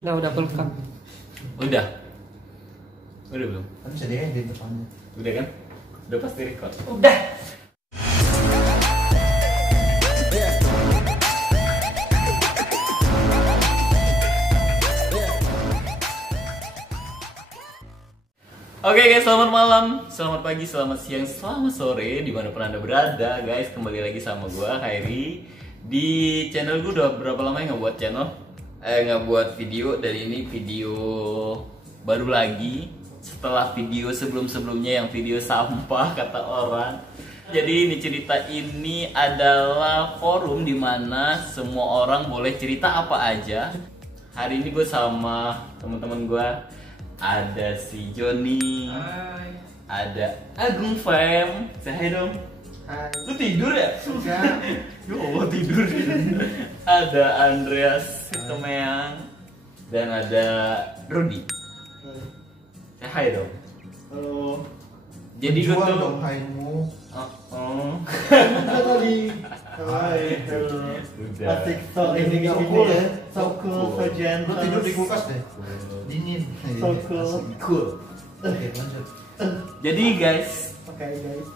Nah, udah full cup. Udah. Udah belum? Kan bisa deh di depannya. Udah kan? Udah pasti record. Udah. Oke guys, selamat malam, selamat pagi, selamat siang, selamat sore, dimanapun anda berada guys. Kembali lagi sama gue, Khairi. Di channel gue udah berapa lama ya nggak buat channel? Nggak buat video, dan ini video baru lagi setelah video sebelum-sebelumnya yang video sampah kata orang. Jadi ini cerita ini adalah forum dimana semua orang boleh cerita apa aja. Hari ini gue sama teman-teman gue, ada si Joni, Hai. ada Agung Fem, say hi dong. Hai. Lu tidur ya? Enggak. Yo tidur. Ada Andreas Kemeang dan ada Rudy. Say hi dong. Halo. Jadi gue Jual tuh dong haimu. Tadi. Hai. Halo. Udah. Asik so ini So gini cool ya. ya. So cool, so gentle. Lu tidur di kulkas deh. Dingin. So cool. Asik. Cool. Oke, lanjut. Jadi guys, Oke, guys.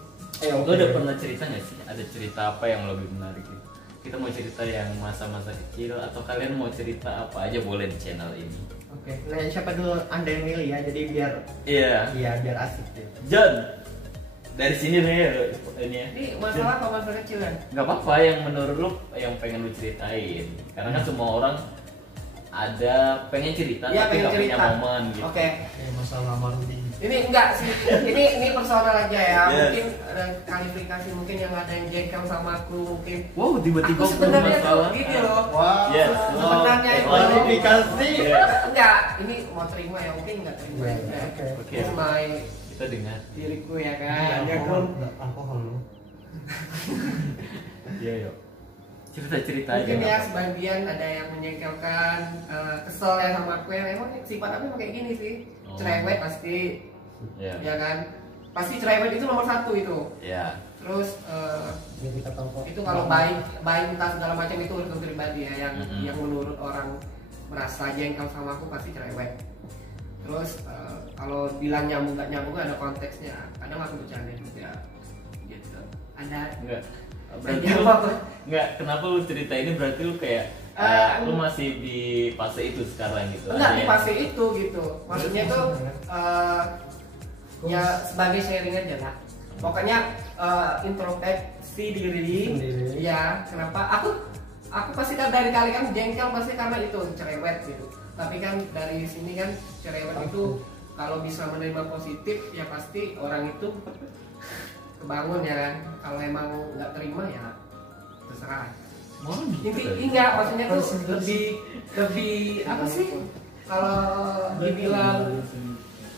lo udah pernah cerita nggak sih? Ada cerita apa yang lebih menarik gitu? Kita mau cerita yang masa-masa kecil atau kalian mau cerita apa aja boleh di channel ini. Oke. Nah, siapa dulu Anda yang milih ya? Jadi biar biar asik gitu. John, dari sini nih ini ya. Ini masalah apa masalah kecil kan? Nggak apa-apa yang menurut lu yang pengen lu ceritain. Karena kan semua orang ada pengen cerita Iya, tapi pengen nggak punya cerita. momen gitu. Oke. Masalah Marudi. Ini enggak sih. Ini personal aja ya. Yes. Mungkin ada kalifikasi, mungkin yang ada yang jengkel sama aku mungkin. Wow, tiba-tiba Aku sebenarnya tuh bermasalah. gini loh. Wow. Yes. Sebenarnya itu Kualifikasi. enggak, ini mau terima ya, mungkin enggak terima Iya, juga. oke. Oke. It's my Kita dengar. diriku ya kan. Ya Alkohol, kan. alkohol lu. Iya, yuk. Cerita-cerita aja. Mungkin nggak ya apa-apa. sebagian ada yang menjengkelkan, kesel ya sama aku yang emang sifat aku emang kayak gini sih. Oh. Cerewet pasti, Iya. ya kan. Pasti cerewet itu nomor satu itu. Iya. Terus itu kalau baik entah segala macam itu urusan pribadi ya yang menurut orang merasa jengkel sama aku pasti cerewet. Terus kalau bilang nyambung gak nyambung ada konteksnya. Kadang aku bercanda juga gitu. Ada Enggak. berarti Berarti lu apa? enggak, kenapa lu cerita ini berarti lu kayak lu masih di fase itu sekarang gitu. Enggak Ada di yang- fase itu gitu. Maksudnya itu ya sebagai sharing aja lah. Pokoknya introspeksi diri. Ya, kenapa? Aku pasti kan dari kali kan jengkel pasti karena itu cerewet gitu. Tapi kan dari sini kan cerewet itu kalau bisa menerima positif ya pasti orang itu kebangun ya kan. Kalau emang nggak terima ya terserah. Oh, gitu. Enggak, maksudnya tuh lebih apa sih? Kalau dibilang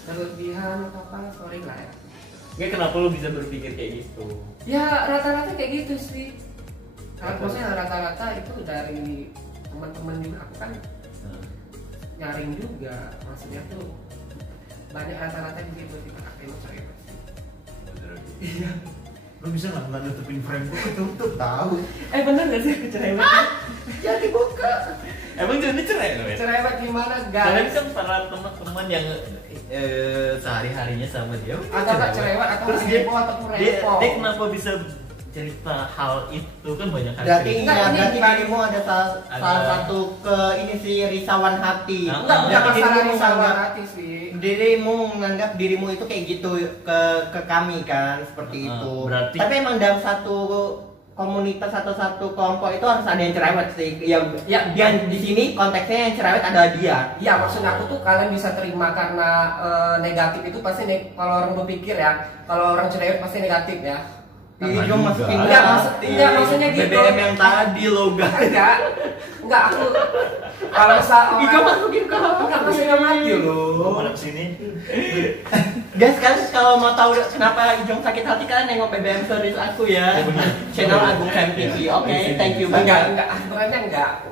berlebihan atau apa, sorry lah ya. Enggak, kenapa lu bisa berpikir kayak gitu? Ya rata-rata kayak gitu sih. Karena maksudnya rata-rata itu dari teman-teman juga aku kan nyaring juga. Maksudnya tuh banyak rata-rata di situ kita pakai cerewet. Iya. Lu bisa nggak nutupin frame gua ketutup tahu. Bener gak sih aku cerewet? Jadi buka. Emang jadi cerai lo ya? Cerewet gimana Kalian guys? kan para teman-teman yang sehari-harinya sama dia Atau nggak cerewet atau terus dia, repo ataupun dia, repo. dia kenapa bisa cerita hal itu kan banyak hal Berarti cerita. Enggak, ini berarti gimana? dirimu ada salah satu ini sih risauan hati. Nah, Enggak Berarti masalah dirimu risauan menganggap hati sih. dirimu menganggap dirimu itu kayak gitu ke kami kan seperti itu. Berarti- Tapi emang dalam satu komunitas atau satu kelompok itu harus ada yang cerewet sih. Yang di sini konteksnya yang cerewet adalah dia. Iya, maksudnya aku tuh kalian bisa terima karena negatif itu pasti kalau orang berpikir ya, kalau orang cerewet pasti negatif ya. Iya, juga. masukin Enggak, maksudnya gitu. BBM yang tadi lo guys. Enggak aku kalau misal Ijo masukin ke enggak maksudnya mati Gua loh. mana kesini? Guys, kan kalau mau tahu kenapa Ijong sakit hati kalian nengok BBM stories aku ya. Channel Agung MTV. Oke, thank you banget. Enggak, sebenarnya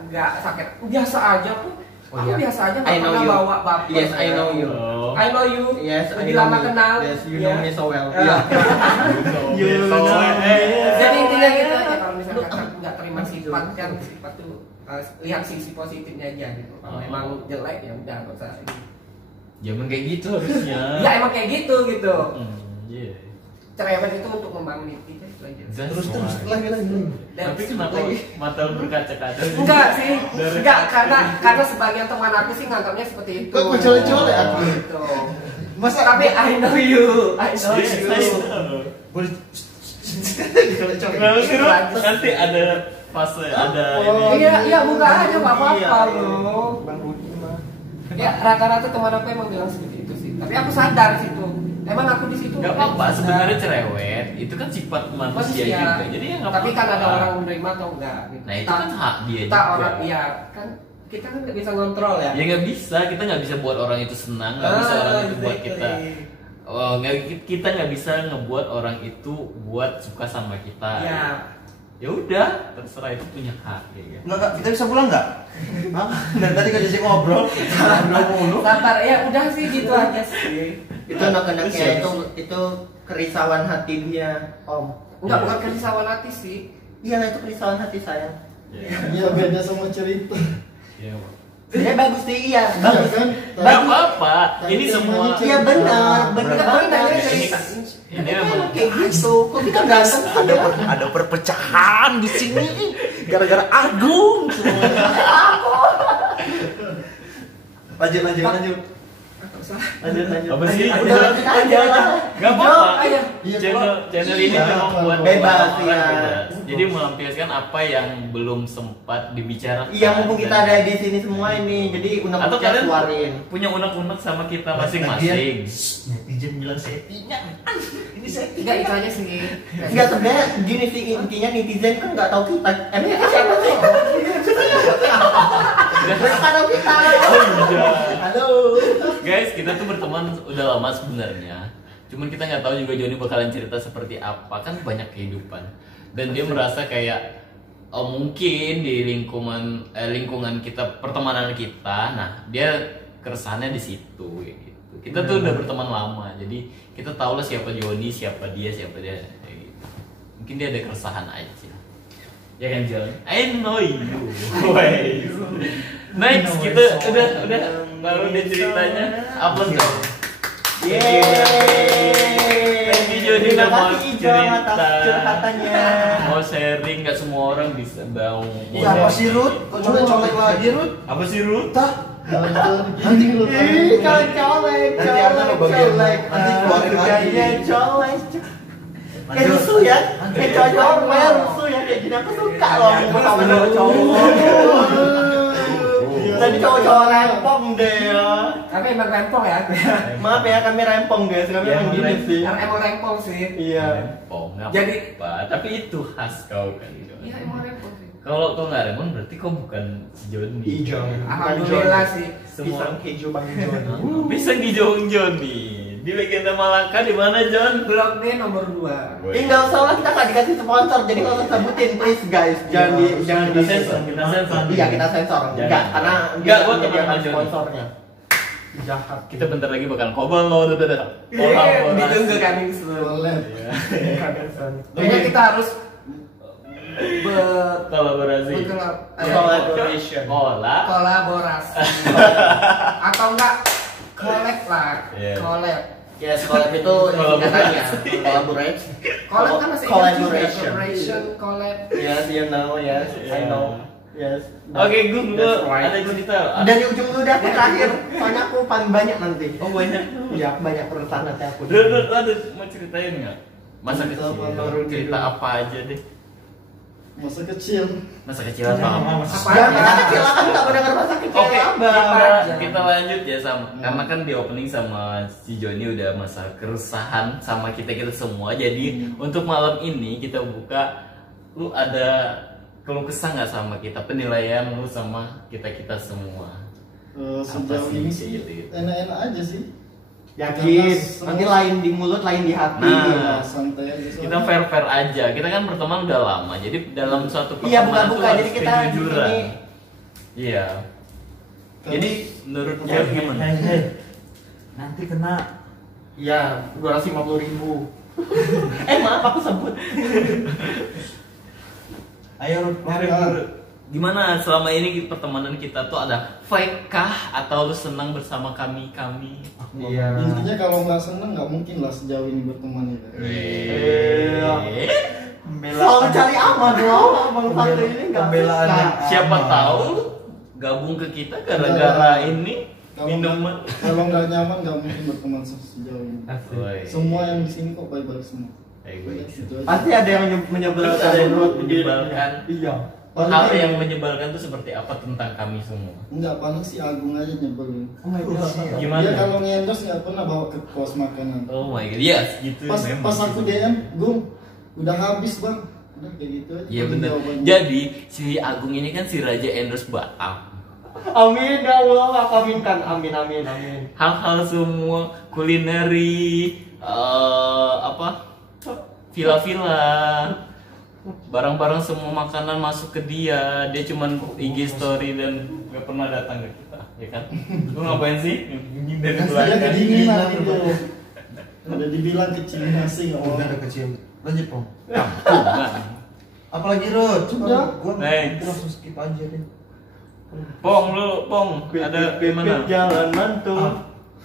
enggak sakit. Biasa aja aku. Oh, Aku iya. biasa aja I nggak know pernah you. bawa baper. Yes, I know you. I know you. Yes, I Lebih know lama you. kenal. Yes, you Ya. know me so well. Ya. Iya. You know. Jadi intinya gitu aja kalau misalnya nggak terima sifat kan sifat tuh lihat sisi positifnya aja gitu. Kalau emang jelek ya udah nggak usah ini. Jangan kayak gitu harusnya. Ya emang kayak gitu gitu. Iya. Cerewet itu untuk membangun itu aja. Terus lagi. Tapi kenapa mata lu berkaca-kaca? Enggak sih, enggak karena sebagian teman aku sih nganggapnya seperti itu. Kok colek-colek aku? Gitu. Masa Tapi I know you. boleh Nanti ada fase ada Iya, buka aja nggak apa-apa Iya. loh. Bang Rudi mah. Ya rata-rata teman aku emang bilang seperti itu sih. Tapi aku sadar situ. Emang aku di situ. Gak apa-apa, sebenarnya cerewet itu kan sifat manusia juga. Jadi ya nggak Tapi kan apa-apa. ada orang menerima atau enggak. Gitu. Nah itu kan hak dia Kita juga. orang, iya kan kita kan nggak bisa ngontrol ya. Ya nggak bisa, kita nggak bisa buat orang itu senang, nggak bisa orang itu buat kita. Oh, kita nggak bisa ngebuat orang itu buat suka sama kita. Ya. Ya udah, terserah itu punya hak ya. Enggak, kita bisa pulang enggak? Dan tadi kan jadi ngobrol mulu. Sabar ya udah sih gitu aja sih. Itu anak-anaknya itu kerisauan hati dia, Om. Enggak bukan kerisauan hati sih. Iya, itu kerisauan hati saya. Iya, beda sama cerita. Ya. Dia bagus sih, iya. Iya Bagus. kan? Gak apa-apa, ini semua. Iya benar banget. Ini Tapi memang emang kayak gitu. Kok kita ganteng sih ya? Ada perpecahan di sini gara-gara Agung. Lanjut. Lanjut. apa sih? Udah lanjut aja lah. Gak apa-apa. Ayo. Iya, Channel ini iya, memang buat bebas, orang iya. bebas. Jadi melampiaskan apa yang belum sempat dibicarakan. Iya, mumpung kita ada di sini semua ini, jadi Atau unek-uneknya kalian keluarin. punya unek-unek sama kita masing-masing. Netizen bilang settingan. Ini setting. Enggak itu aja sih. Enggak, sebenarnya gini sih, intinya netizen kan nggak tahu kita. Emangnya kita siapa sih? Mereka tahu kita. Halo. Guys, kita tuh berteman udah lama sebenarnya. Cuman kita nggak tahu juga Joni bakalan cerita seperti apa, kan banyak kehidupan. Dan dia merasa kayak mungkin di lingkungan kita, pertemanan kita, nah dia keresahannya di situ kayak gitu. Kita tuh udah berteman lama, jadi kita tahu lah siapa Joni, siapa dia kayak gitu. Mungkin dia ada keresahan aja. Ya kan Jon? I know you. Wait. Next kita udah baru deh ceritanya. Upload dong. Thank you Joni udah mau cerita, mau sharing. Nggak semua orang bisa dong. Iya, apa sih Rut? Kok colek-colek lagi Rut? Apa sih Ruth? Tak. Nanti lu. Ih, kalau colek. Nanti ada lo bagian nanti keluarin lagi. Colek. Kayak rusuh ya, kayak cowok-cowok main rusuh ya, kayak gini aku suka loh sama cowok. Tadi cowok-cowok rempong deh ya. Tapi emang rempong ya. Maaf ya, kami rempong guys, kami emang gini sih. Emang rempong sih. Iya. Nggak Jadi apa, tapi itu khas kau kan. iya emang rempong sih. Kalau kau nggak remon berarti kau bukan si Joni. Hijau. Alhamdulillah sih. Pisang keju Bang Jon. Bisa dijauh Joni. Di Legenda Malaka di mana Jon? Blok D nomor 2. Enggak usah lah, kita nggak dikasih sponsor, jadi nggak usah sebutin please guys. Jangan Kita di sensor, kita sensor. Iya, kita sensor. Jangan. Enggak, karena Enggak, gua menyediakan teman Jon. sponsornya. Jahat. Kita bentar lagi bakal kobol loh, Ditunggu coming soon. Boleh. Kayaknya kita harus Kolaborasi. Collaboration. kolaborasi atau enggak collab lah. Iya. Collab. Yes, collab itu singkatannya. Collaborate. Collab kan masih Collaboration. collaboration, collab. Yes, you know, yes, I know. Yes. Oke, gue That's right. ada cerita. Dari ujung dulu deh, aku terakhir. Soalnya aku paling banyak nanti. Oh banyak. Iya, banyak perusahaan nanti aku. Ada mau ceritain nggak? Masa Cerita kecil. apa, baru Cerita dulu. apa aja deh. Masa kecil. Masa kecil apa? Apa Ya, aja? masa kecil lah kan nggak pernah dengar masa kecil Oke, abang. kita lanjut ya sama karena kan di opening sama si Joni udah masa keresahan sama kita semua. Jadi untuk malam ini kita buka, lu ada keluh kesah nggak sama kita, penilaian lu sama kita semua? Sejauh sih ini kayak sih gitu? enak-enak aja sih. Yakin. Karena Nanti lain di mulut, lain di hati. Nah, Santai aja. Kita fair aja. Kita kan berteman udah lama. Jadi dalam suatu Iya, pertemanan buka-buka. tuh harus Jadi kita di kejujuran. sini. Iya. Jadi menurut Terus- Jon gimana? Nanti kena. Iya, 250.000. Maaf aku sebut. Ayo Rut, Nah, gimana selama ini pertemanan kita tuh ada fake kah atau lu senang bersama kami? Iya. Intinya kalau nggak seneng nggak mungkin lah sejauh ini berteman itu. Selalu cari aman loh, Bang Fadli ini nggak Pembelaan bisa. yang Siapa tahu gabung ke kita gara-gara ini minuman. Kalau nggak nyaman nggak mungkin berteman sejauh ini. Woi. Semua yang di sini kok baik-baik semua. Baik-baik. Gitu aja. Pasti ada yang menyebalkan. Terus ada yang menyebalkan. Iya. Hal yang menyebalkan tuh seperti apa tentang kami semua? Enggak, paling si Agung aja nyebelin. Oh my god. Gimana? Dia kalau ngendorse nggak pernah bawa ke pos makanan. Oh my god, yes gitu. memang. Pas aku DM, Gung, udah habis bang. Udah kayak gitu aja. Iya benar. jawabannya. Jadi si Agung ini kan si Raja endorse Batam. Amin ya Allah, aku aminkan. Amin. Hal-hal semua kulineri, villa-villa, barang-barang semua makanan masuk ke dia. Dia cuman IG story dan gak pernah datang ke kita, ya kan? Lu ngapain sih? Dari Kan saya belakang. kedinginan itu. Udah dibilang kecil nasi nggak mau. Udah ada kecil. Lanjut Pong. Kampungan. Apalagi Rod? Coba Udah. gua Next. langsung skip aja deh. Pong, ada gimana? Jalan mantul.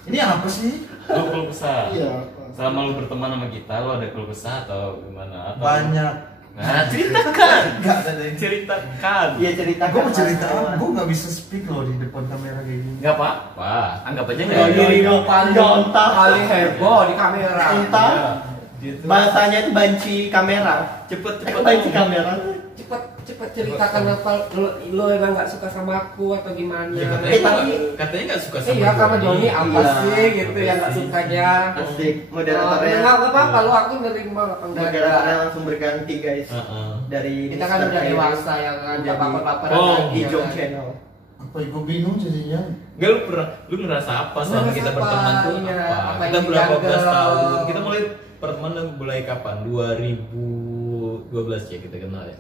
Ini apa sih? Lu keluh kesah. Iya. Selama lu berteman sama kita, lu ada keluh kesah atau gimana? Atau Banyak. Nah, ceritakan. Enggak ada yang Ceritakan. Iya cerita. Gue mau cerita apa? Gue nggak bisa speak loh di depan kamera kayak gini. Enggak apa-apa. Anggap aja enggak Ya, ada. diri lu paling Jontak. paling heboh di kamera. Entah. Gitu. Bahasanya itu banci kamera. Cepet Banci kamera. Cepet ceritakan apa lu emang nggak suka sama aku atau gimana? Ya, katanya nggak suka sama Iya sama Joni apa Iya. sih gitu yang nggak sukanya? Asik. Oh, Moderatornya. nggak apa-apa lu aku nerima apa enggak Moderatornya ada. langsung berganti guys. Heeh. Dari Kita kan Mr. udah Khairi dewasa ya kan, jadi baper-baperan Oh, lagi ya Ijong kan. channel. Apa gue bingung jadinya? Enggak lu ngerasa apa selama Ngerasa kita apa? berteman tuh Iya, apa? apa Kita yang berapa belas digagal? tahun? Kita mulai pertemanan mulai kapan? 2012 ya kita kenal ya.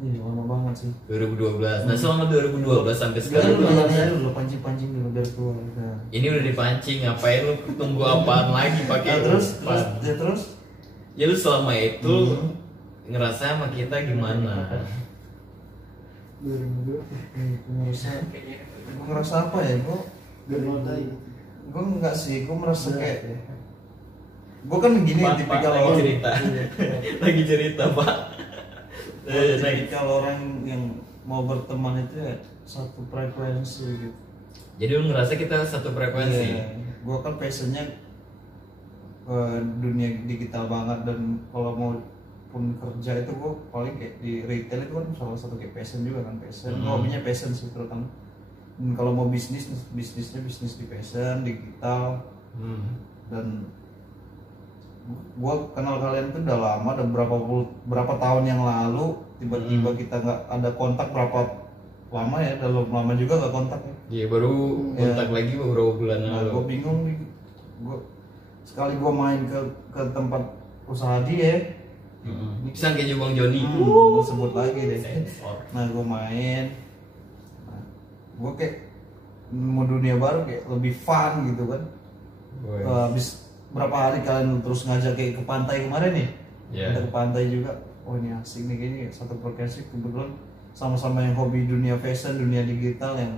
Iya lama banget sih. 2012. Nah, selama 2012 sampai Sekarang sekarang lu jalan aja dulu pancing-pancing dulu biar keluar. Nah. ini udah dipancing, ngapain lu tunggu apaan lagi pakai Ya, terus umpan? terus Ya lu selama itu ngerasa sama kita gimana? 2002 gue ngerasa apa ya? Gue enggak sih, gue merasa kayak gue kan gini Pak, tipikal lagi orang cerita. Lagi cerita, Pak. tipikal orang yang mau berteman itu ya satu frekuensi gitu. Jadi lu ngerasa kita satu frekuensi? Gue kan passionnya dunia digital banget, dan kalau mau pun kerja itu gue paling kayak di retail itu kan salah satu kayak passion juga kan, passion. Gue hobinya passion sih terutama. Dan kalau mau bisnisnya bisnis di passion digital. Dan gue kenal kalian tuh udah lama, dan berapa tahun yang lalu tiba-tiba kita nggak ada kontak. Berapa lama ya, udah lama juga nggak kontak ya. Iya, baru kontak lagi beberapa bulan yang Nah, lalu. gue bingung nih. Sekali gue main ke tempat usaha dia, Bisa kayak Bang Joni. gue sebut lagi deh. Sensor. Nah gue main, gue kayak mau dunia baru, kayak lebih fun gitu kan. Woy. Habis berapa hari kalian terus ngajak kayak ke pantai kemarin nih, Iya. kita ke pantai juga. Oh ini asik nih, kayaknya satu frekuensi. Kebetulan sama-sama yang hobi dunia fashion, dunia digital, yang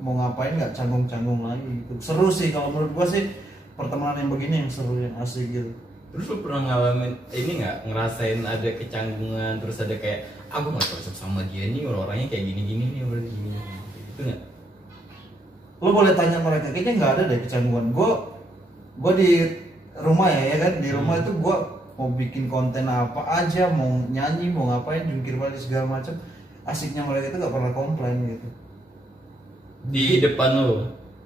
mau ngapain nggak canggung-canggung lagi gitu. Seru sih kalau menurut gue sih, pertemanan yang begini yang seru, yang asik gitu. Terus lu pernah ngalamin ini nggak, ngerasain ada kecanggungan, terus ada kayak aku nggak cocok sama dia nih, orang-orangnya kayak gini-gini nih, berarti gini itu nggak? Lo boleh tanya mereka, kayaknya nggak ada deh kecanggungan. Gue di rumah ya kan, di rumah itu gue mau bikin konten apa aja, mau nyanyi, mau ngapain, jungkir balik segala macam, asiknya mereka itu nggak pernah komplain gitu. Di depan lu.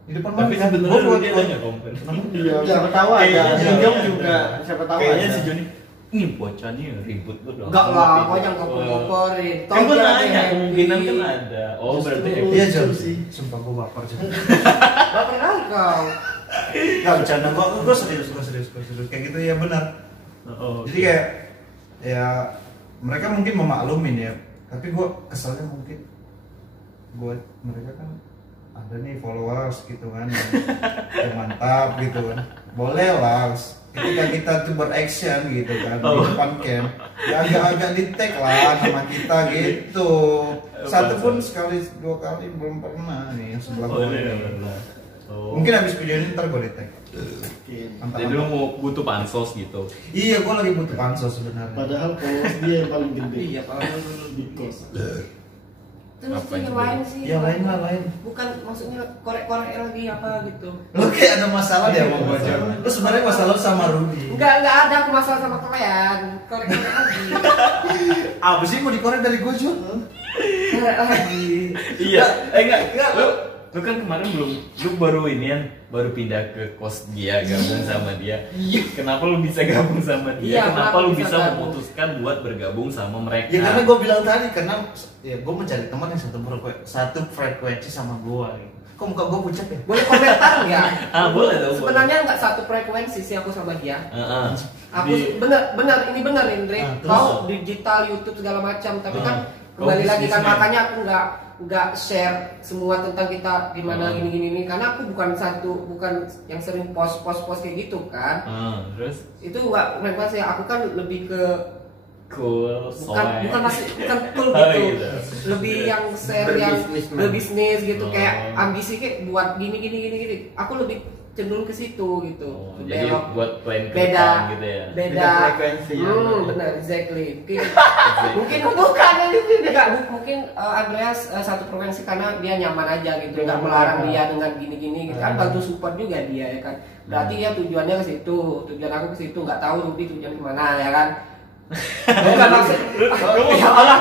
Di depan Tapi mereka, sebenarnya gua buat dia nggak komplain. Iya, siapa tahu ada. Kayaknya Ijong juga. Siapa tahu Kayaknya ada. si Joni ini bocah nih ribut lu dong. Enggak lah, gua yang ngoper-ngoperin. Kan gua Toh, nanya, dia kemungkinan happy. kan ada. Oh, berarti Iya John sih, sumpah gue baper John. Baper kali kau. Nggak bercanda, gue serius kayak gitu ya, benar. Oh, Jadi kayak ya mereka mungkin memaklumin ya, tapi gue keselnya mungkin buat mereka kan ada nih followers gitu kan yang mantap gitu kan, boleh lah ketika kita tuh beraction gitu kan di depan cam, ya agak-agak di tag lah nama kita gitu. Satu pun sekali 2 kali belum pernah nih yang sebelah gue. Mungkin habis video ini ntar gue di tag. Jadi lu mau butuh pansos gitu. Iya, gue lagi butuh pansos sebenarnya. Padahal followers dia yang paling gede. Iya, kalau Di kos. terus Apa yang itu? lain sih. Ya lain lah lain. Bukan maksudnya korek-korek lagi apa gitu. Lo kayak ada masalah deh sama gue. Lo sebenarnya masalah sama Rudy. Enggak ada aku masalah sama kalian. Korek-korek lagi. Apa sih mau dikorek dari gue Jun? Korek lagi. Iya, enggak. Lu kan kemarin lu baru baru pindah ke kos dia, gabung sama dia. Kenapa lu bisa gabung sama dia? Iya, Kenapa lu bisa gabung? memutuskan buat bergabung sama mereka? Ya karena gue bilang tadi karena ya gue mencari teman yang satu frekuensi sama gue. Kok muka gue pucat ya? Boleh komentar nggak? Boleh dong. Sebenarnya nggak satu frekuensi sih aku sama dia. Aku Di- bener ini Indri. Nah, terus? Kau digital YouTube segala macam, tapi kan Kau kembali lagi kan bisnismen. makanya aku nggak share semua tentang kita gimana gini karena aku bukan yang sering post kayak gitu kan. Terus Itu nggak frekuensi. Aku kan lebih ke cool, bukan cool Oh, gitu. gitu. Lebih yang share yang berbisnis gitu Oh. kayak ambisi kayak buat gini. Aku lebih cenderung ke situ gitu. Jadi Belok. buat plan ke beda depan gitu ya. Beda frekuensi ya. benar exactly mungkin bukan enggak mungkin Andreas satu frekuensi karena dia nyaman aja gitu nggak melarang dia dengan gini gitu kan bantu support juga dia ya kan berarti ya tujuannya ke situ tujuan aku ke situ nggak tahu Ruby tujuan kemana ya kan bukan maksud ya Allah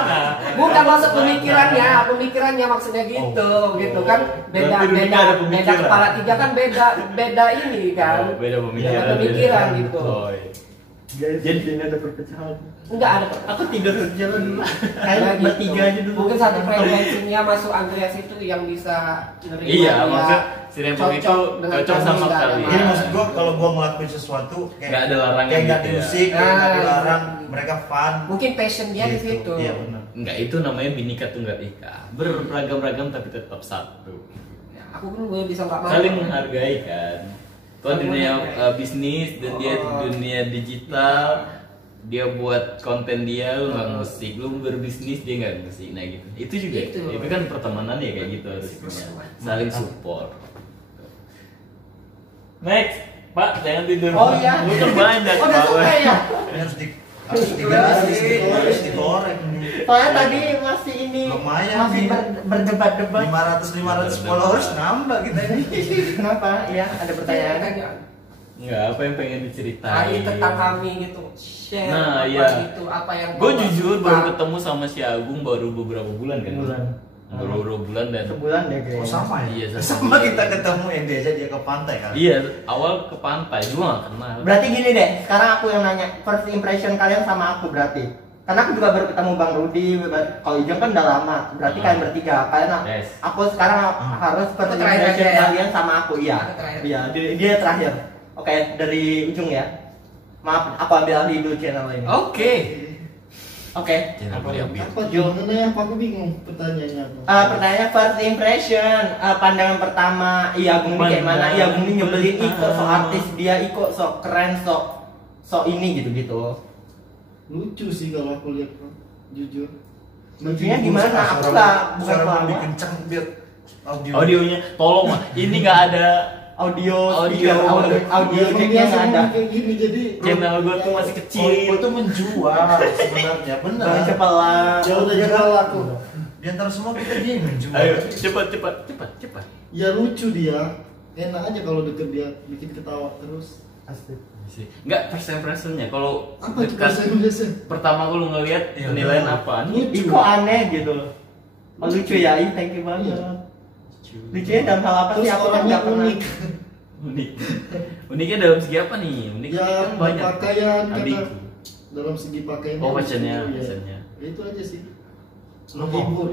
bukan maksud pemikirannya maksudnya gitu gitu kan Berarti Ruby ada beda pemikiran. kepala tiga kan beda ini kan Beda pemikiran. Beda pemikiran gitu. Oh, iya. Guys, jadi ini ada perpecahan. enggak ada Aku tidur jalan dulu. Kayak Kayak gitu. bertiga aja dulu. Mungkin satu frekuensinya masuk Andreas itu yang bisa nerima Iya, dia maksud si Rempong itu dengan cocok kami, sama nggak ada kalian. Jadi masalah. maksud gue kalau gue ngelakuin sesuatu Nggak ada larangan kayak nggak gitu ya. diusik, kayak nggak Ah, dilarang, iya. mereka fun. mungkin passion dia di Gitu. situ. Iya benar. Enggak, itu namanya Bhinneka Tunggal Ika. Beragam-ragam tapi tetap satu. Ya, aku pun gue bisa nggak mau. Saling menghargai kan. Kau Saling dunia menghargai. bisnis dan dia di Oh. dunia digital. Dia buat konten dia, lu nggak musik, lu berbisnis dia nggak musik, nah gitu. Itu juga, Gitu. itu kan pertemanan ya kayak gitu harusnya, saling support. Next, Pak, jangan tidur. Oh iya. Lu kan banyak. Oh, udah Pak. selesai ya. Ini harus digaris, harus digoreng nih. Soalnya tadi masih ini Lumayan masih nih. berdebat-debat. 500 followers nambah kita ini. Kenapa? Ya, ada pertanyaan. Enggak, apa yang pengen diceritain? Tadi tentang kami gitu, share Nah, apa iya. gitu, apa yang Gue kau jujur suka. baru ketemu sama si Agung baru beberapa bulan kan. Bulan. Baru beberapa bulan dan Sebulan deh Oh kayaknya. sama ya? Iya, sama. Sama kita ketemu yang diajak dia ke pantai kan? Iya, awal ke pantai, gue gak kenal. Berarti gini deh, sekarang aku yang nanya, first impression kalian sama aku berarti. Karena aku juga baru ketemu Bang Rudi, kalau Ijong kan udah lama. Berarti kalian bertiga. Kalian Yes. aku sekarang harus first Aku terakhir impression aja ya. kalian sama aku, iya. Aku terakhir. Iya, dia terakhir. Oke, dari Ujung ya. Maaf, aku ambil alih dulu channel ini. Oke. Oke. Jangan boleh ambil. Apa jawabannya? Apa aku bingung pertanyaannya apa? Pertanyaannya first impression, pandangan pertama, iya Agung ini kayak mana? Iya Agung ini nyebelin Iko, so artis dia Iko, so keren, so ini gitu-gitu. Lucu sih kalau aku lihat, jujur. Lucunya gimana? Aku nggak bukan suara pelawak. lebih kenceng biar audio. Audionya, tolong lah. Ini nggak ada Audio Emang jacknya biasa nggak ada. kayak gini jadi. channel gue tuh masih Kalau kecil. itu menjual sebenarnya benar. Jangan cepat. Ya udah jual aku. Di antara semua kita dia yang menjual. Ayo, cepat. Ya lucu dia. Enak aja kalau deket dia bikin ketawa terus. Asik. Nggak first impressionnya. Kalau Apa itu dekat bahasa Indonesia? pertama gue ngeliat Ya, penilaian udah. apaan? Lucu. Iko aneh gitu loh. Oh, lucu ya, thank you banget. Iya. Lucunya dalam hal apa sih? Terus Aku kan orangnya nggak pernah. unik. Unik. Uniknya dalam segi apa nih? Unik Ya kan banyak. pakaian Adikku. kata dalam segi pakaian. Oh, fashionnya, Iya. fashionnya. Itu aja sih. Lu Menghibur.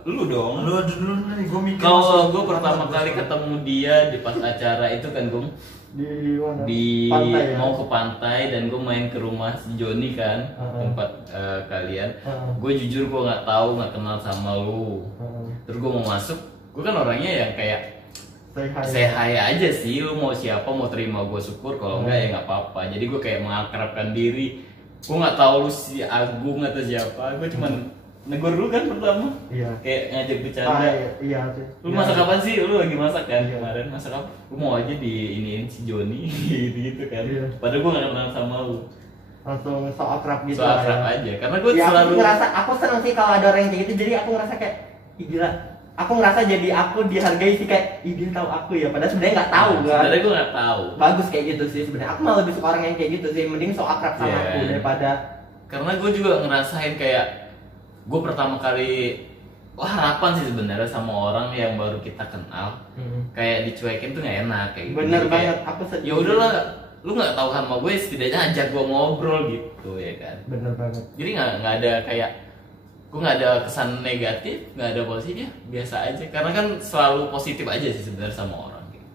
Lu dong. Lu dulu nih gue mikir. Kalau gue pertama kali ketemu dia di pas acara itu kan gue Di mana? di Pantai, ya? mau ke pantai dan gue main ke rumah si Joni kan tempat kalian. Gue jujur gue nggak tahu nggak kenal sama lu. Terus gue mau masuk, gue kan orangnya yang kayak say hi aja sih, lu mau siapa, mau terima gue syukur, kalau enggak ya nggak apa-apa. Jadi gue kayak mengakrabkan diri. Gue nggak tahu lu si Agung atau siapa, gue cuman negur dulu kan pertama. Iya. Kayak ngajak bercanda. Iya. Lu masak apa sih? Lu lagi masak kan kemarin, masak apa? Lu mau aja diiniin si Joni gitu kan. Iya. Padahal gue gak kenal sama lu. Langsung so akrab gitu. So akrab aja, karena gue Ya, selalu aku ngerasa, aku seneng sih kalau ada orang yang kayak gitu. Jadi aku ngerasa kayak, ih gila. Aku ngerasa jadi aku dihargai sih kayak, ih dia tahu aku ya. Padahal sebenarnya nggak tahu kan. Sebenarnya gue nggak tahu. Bagus kayak gitu sih sebenarnya. Aku malah lebih suka orang yang kayak gitu sih. Mending so akrab sama Iya. aku daripada. Karena gue juga ngerasain kayak gue pertama kali harapan sih sebenarnya sama orang yang baru kita kenal, kayak dicuekin tuh nggak enak kayak gitu. Bener Jadi banget. kayak, Aku sedih. ya udahlah, lu nggak tahu sama gue, setidaknya ajak gue ngobrol gitu ya kan. Bener banget. Jadi nggak ada kayak gue nggak ada kesan negatif, nggak ada positif, biasa aja. Karena kan selalu positif aja sih sebenarnya sama orang gitu.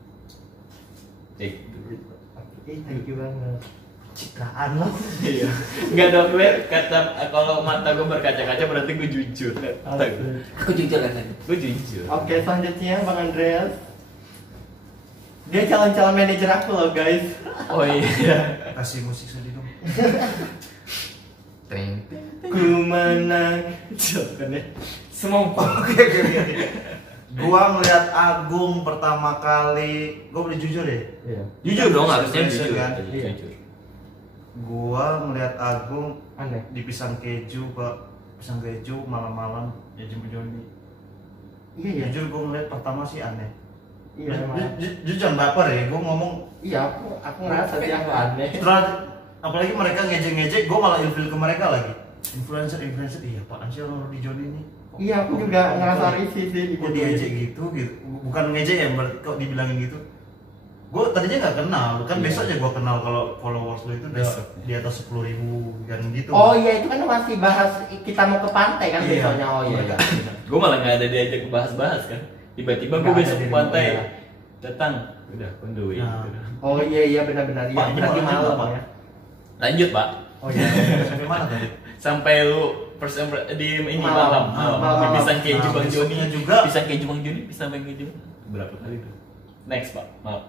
Thank you banget. Citraan lo. Iya. Nggak dong, gue kata kalau mata gue berkaca-kaca berarti gue jujur. Aku jujur kan tadi. Gue jujur. Oke, selanjutnya Bang Andreas. Dia calon-calon manajer aku loh guys. Oh iya. Kasih musik sedih dong. Teng. Ku menang. Kan ya. Semongko. Oke. Gua ngeliat Agung pertama kali, gua boleh jujur ya? Iya. Jujur dong, harusnya Jujur, jujur. kan? Iya. Iya. Jujur. Gua ngeliat Agung Aneh. di pisang keju malam-malam ya jemput Joni. Iya ya. Jujur gua ngeliat pertama sih aneh. Iya emang. Jujur jangan baper ya, gua ngomong Iya, aku ngerasa sih aku aneh. setelah apalagi mereka ngejek-ngejek, gua malah ilfil ke mereka lagi. Influencer, iya apaan sih orang di Joni ini? Iya, aku juga ngerasa risih sih. Kok diejek gitu, bukan ngejek ya, kok dibilangin gitu. Gue tadinya nggak kenal, kan besoknya gue kenal kalau followers lo itu udah Besok. di atas 10.000 dan gitu. Oh iya, itu kan masih bahas kita mau ke pantai kan Iya. besoknya. Oh iya. Mereka. Gue malah nggak ada diajak bahas-bahas kan. Tiba-tiba gue Nggak ada besok ke di pantai. rumah, ya. Datang. Udah, kondoin. Nah. Oh iya benar-benar iya. Pak, ini Berarti mau malam lanjut, Pak? ya. Lanjut, Pak. Oh iya. Sampai mana tadi? Sampai lu di ini Malam. malam. Di pisang keju Nah, Bang Joni besoknya juga. Pisang keju Bang Joni, pisang keju. Berapa kali tuh? Next, Pak. Maaf.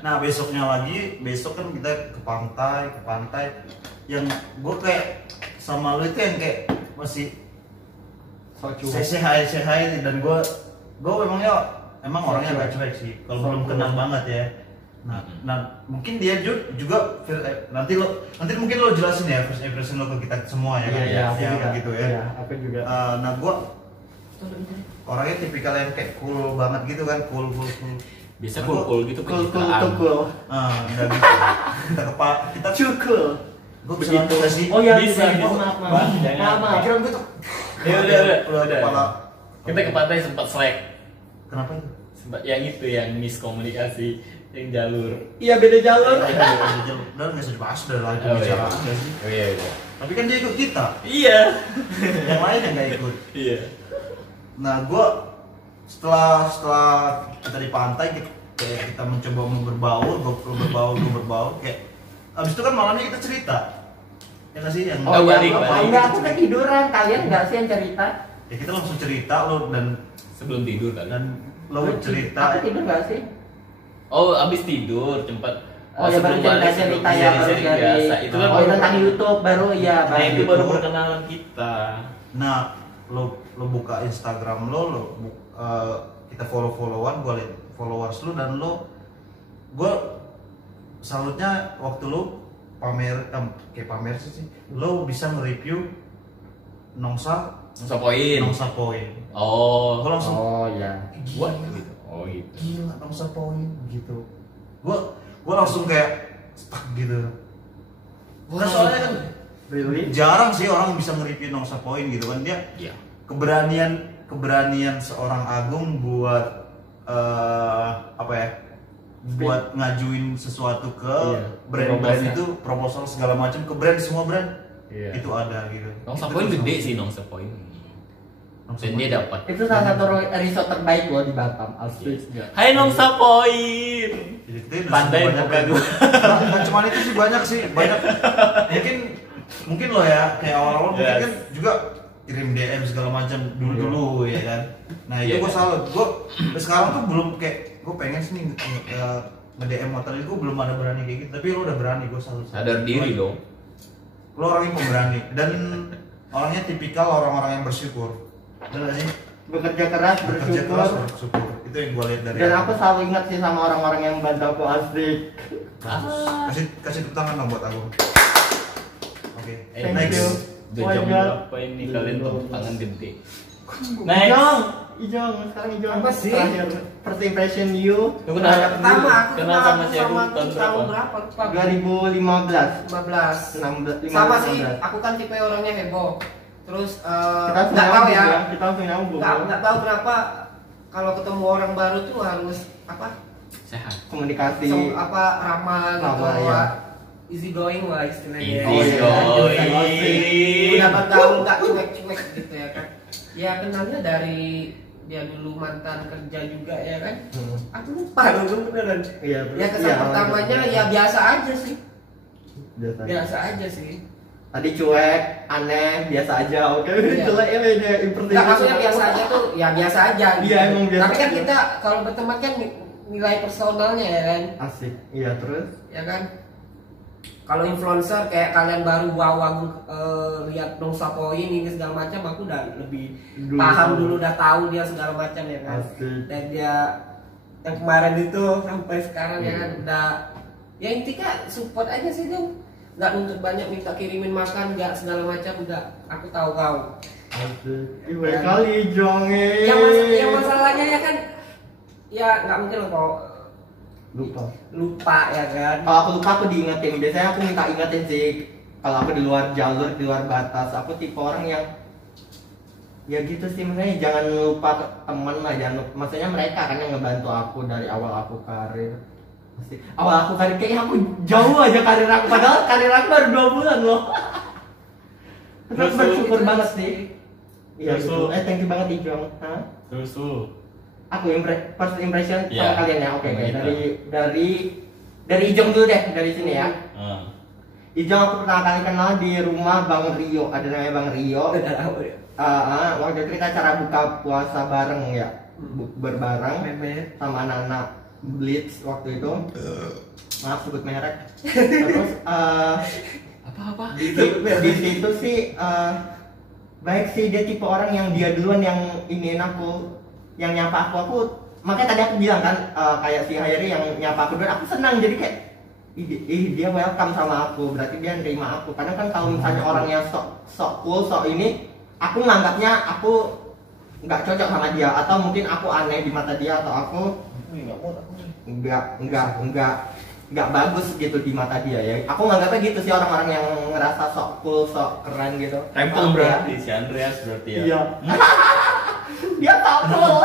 Nah besoknya lagi, besok kan kita ke pantai. Yang gue kayak sama lu itu yang kayak masih So say hi dan gue emang orangnya gak cuek sih. Kalau belum kenal banget ya. Nah mungkin dia juga nanti mungkin lo jelasin ya first impression lo ke kita semua ya kan? Iya, aku Ya, juga. gitu ya. Iya, aku juga. Nah gue orangnya tipikal yang kayak cool banget gitu kan, cool. Biasa Nah, cool gitu Cool pencitraan. Dan kita Cukul. gue bisa langsung gak sih? Oh iya, Bisa, bisa. bisa. Maaf. Pikiran gue tuh Ya udah. kepala. Kita ke pantai sempat selek. Kenapa itu? Sempat yang itu yang miskomunikasi, yang jalur. Iya, beda jalur. Udah nggak usah dibahas udah lagi Oh, iya. bicara aja sih. Oh iya, iya. Tapi kan dia ikut kita, Iya. yang lain yang nggak ikut. Iya. Nah gue setelah kita di pantai kita mencoba berbaur kayak abis itu kan malamnya kita cerita ya nggak sih yang Oh, balik. Enggak, aku ketiduran. Kalian enggak sih yang cerita? ya kita langsung cerita lo Sebelum tidur kali. dan lo Aku cerita tidur enggak sih? Oh, abis tidur cepat. Oh ya baru cerita ya baru seri dari. biasa. Itu kan Oh tentang YouTube baru ya. Nah, itu baru YouTube. perkenalan kita. nah lo buka Instagram kita followan gue liat followers lo dan gue salutnya waktu lo kayak pamer sih lo bisa nge-review Nongsa Poin. Poin. Oh. Gue langsung Oh ya. Gua gitu. Oh gitu. gila Nongsa Poin gitu. Gue langsung kayak stuck gitu. Nah, soalnya kan Really? jarang sih orang bisa nge-review Nongsa Poin gitu kan dia. Iya. Keberanian seorang Agung buat apa ya? Buat ngajuin sesuatu ke Iya, brand-brand proposal. itu proposal segala macam ke brand semua brand. Iya. Itu ada gitu. Nongsa Itu Poin terus gede sih Nongsa Poin. Nongsa Dan Poin. dia dapat. Itu salah satu resort terbaik loh di Batam. Asli. Hai Nongsa Poin. Jadi itu udah Pandai banyak bukan kan. gua. Nggak cuma itu sih banyak mungkin lo ya kayak awal-awal mungkin Yes. kan juga kirim DM segala macam dulu ya kan. Nah itu gue salut. Gue sekarang tuh belum kayak gue pengen sih nge-DM motor itu, gue belum ada berani kayak gitu. Tapi lo udah berani, gue salut. Sadar diri dong. Lo orangnya pemberani dan orangnya tipikal orang-orang yang bersyukur. Benar sih? Bekerja keras, Bekerja bersyukur. keras, bersyukur. Itu yang gue lihat dari. Dan aku selalu ingat sih sama orang-orang yang bantu aku asik. Kasih tepuk tangan dong buat aku. Oke, Thank next. you. Udah jam berapa ini kalian tepuk tangan gede? Ijong, sekarang Ijong. Apa sih? Terakhir, first impression you. Lu kenal Pertama aku kenal sama si Agung aku tahun tahun berapa? berapa? 2015. 15. 16, Sama sih, 15. aku kan tipe orangnya heboh. Terus Kita nggak tahu ya, kita langsung nyambung. nggak tahu kenapa kalau ketemu orang baru tuh harus apa? Sehat. Komunikasi. Ramah gitu, Ramah, ya. easy going lah istilahnya. Easy Ya. going. Udah bergaul nggak cuek-cuek gitu ya kan. Ya kenalnya dari dia dulu mantan kerja juga ya kan. Aku lupa dulu beneran. Iya, Ya kesan pertamanya ya biasa aja sih. biasa. Biasa aja sih. Tadi cuek, aneh, biasa aja. Oke, Iya. jelek ya beda impression. Nggak, maksudnya biasa aja tuh ya biasa aja. Iya, emang biasa Tapi kan aja. kita kalau berteman kan nilai personalnya ya kan. Asik. Iya, terus Ya kan. Kalau influencer kayak kalian baru aku lihat dong Sapoin ini segala macam, aku udah lebih Dulu. paham dulu, udah tahu dia segala macam ya kan. Asik. Dan dia yang kemarin itu sampai sekarang ya kan udah ya intinya support aja sih dong. Nggak nuntut banyak, minta kirimin makan nggak segala macam, nggak, aku tahu kau. asik. Baik kali Jonge. Yang masalahnya ya kan ya nggak mungkin loh kau lupa ya kan. Kalau aku lupa aku diingetin. Biasanya aku minta ingetin sih. Kalau aku di luar jalur, di luar batas, aku tipe orang yang ya gitu sih, maksudnya jangan lupa teman lah, jangan lupa. Maksudnya mereka kan yang ngebantu aku dari awal aku karir. Awal aku karir kayaknya aku jauh aja karir aku, padahal karir aku baru 2 bulan loh. Terus bersyukur banget sih. Iya gitu. Thank you banget Ijong. Hah? Terus lu. Aku first impression Iya, sama kalian ya. Oke, sama kita. dari Ijong dulu deh, dari sini ya. Ah. Ijong aku pertama kali kenal di rumah Bang Rio, ada namanya Bang Rio. Udah tahu ya. Waktu itu kita cara buka puasa bareng ya, berbareng Meme. sama anak-anak Blitz waktu itu. Maaf sebut merek. Terus Apa-apa? di situ sih baik sih, dia tipe orang yang dia duluan yang iniin aku, yang nyapa aku makanya tadi aku bilang kan kayak si Hayri yang nyapa aku duluan, aku senang jadi kayak dia welcome sama aku, berarti dia nerima aku. Kadang kan kalau misalnya orang yang sok cool, sok ini, aku nganggapnya aku nggak cocok sama dia, atau mungkin aku aneh di mata dia, atau aku nggak bagus gitu di mata dia ya. Aku nganggapnya gitu sih, orang-orang yang ngerasa sok cool, sok keren gitu. Tempel Maaf ya. berarti si Andreas berarti ya. Iya. Dia tak cool.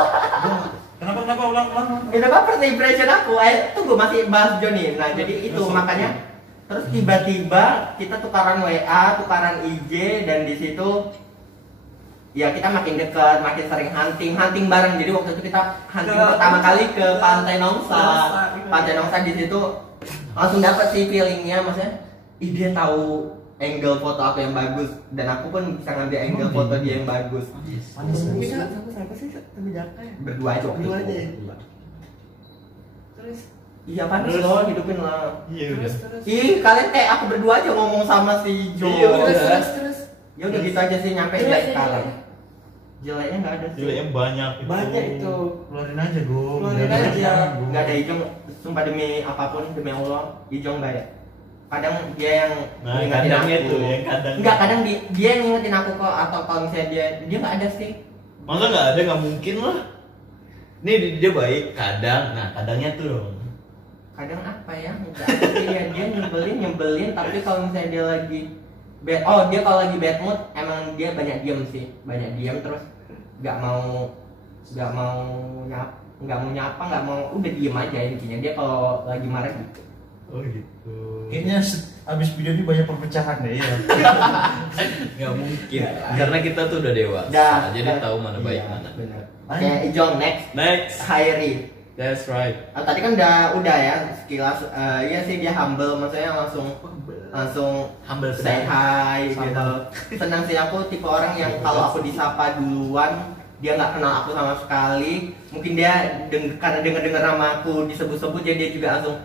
Kenapa ulang? Itu apa first impression aku? Tunggu masih bahas Joni. Nah jadi itu makanya terus tiba-tiba kita tukaran WA, tukaran IG, dan di situ ya kita makin dekat, makin sering hunting bareng. Jadi waktu itu kita hunting pertama kali ke Pantai Nongsa. Pantai Nongsa di situ langsung dapat sih feelingnya, maksudnya dia tahu angle foto aku yang bagus, dan aku pun bisa ngambil angle foto dia yang bagus. Siapa sih sama Jaka ya? Berdua aja waktu Berdua itu. aja ya? Terus Iya panas loh, hidupin lah. Iya terus Ih, kalian kayak aku berdua aja ngomong sama si Jo. Iya, terus Ya udah gitu aja sih, nyampe Jeleknya, dia sekarang. Jeleknya nggak ada sih. Jeleknya banyak itu. banyak itu. Keluarin aja gue. Keluarin aja. Nggak ada Ijong, sumpah demi apapun, demi Allah, Ijong nggak ada. Kadang dia yang Nah, ngingetin kadangnya aku. tuh, yang kadang. Enggak, kadang dia yang ngingetin aku kok, atau kalau misalnya dia nggak ada sih. Masa nggak ada, nggak mungkin lah. Nih dia baik kadang, nah kadangnya tuh dong. Kadang apa ya? Nggak ada sih ya, dia nyebelin, tapi kalau misalnya dia lagi dia kalau lagi bad mood emang dia banyak diam sih, terus nggak mau nyapa, nggak mau, udah diem aja intinya. Dia kalau lagi marah gitu. Oh gitu. Kayaknya abis video ini banyak perpecahan deh ya. Nggak mungkin. Karena kita tuh udah dewasa. Dah, jadi dah. tahu mana baik Iya, mana. benar. Oke, Ijong next. Next. Hayri. That's right. Tadi kan udah ya sekilas. Iya sih dia humble, maksudnya langsung Humble say hi gitu. Senang sih, aku tipe orang yang kalau aku disapa duluan dia nggak kenal aku sama sekali. Mungkin dia karena denger nama aku disebut-sebut jadi dia juga langsung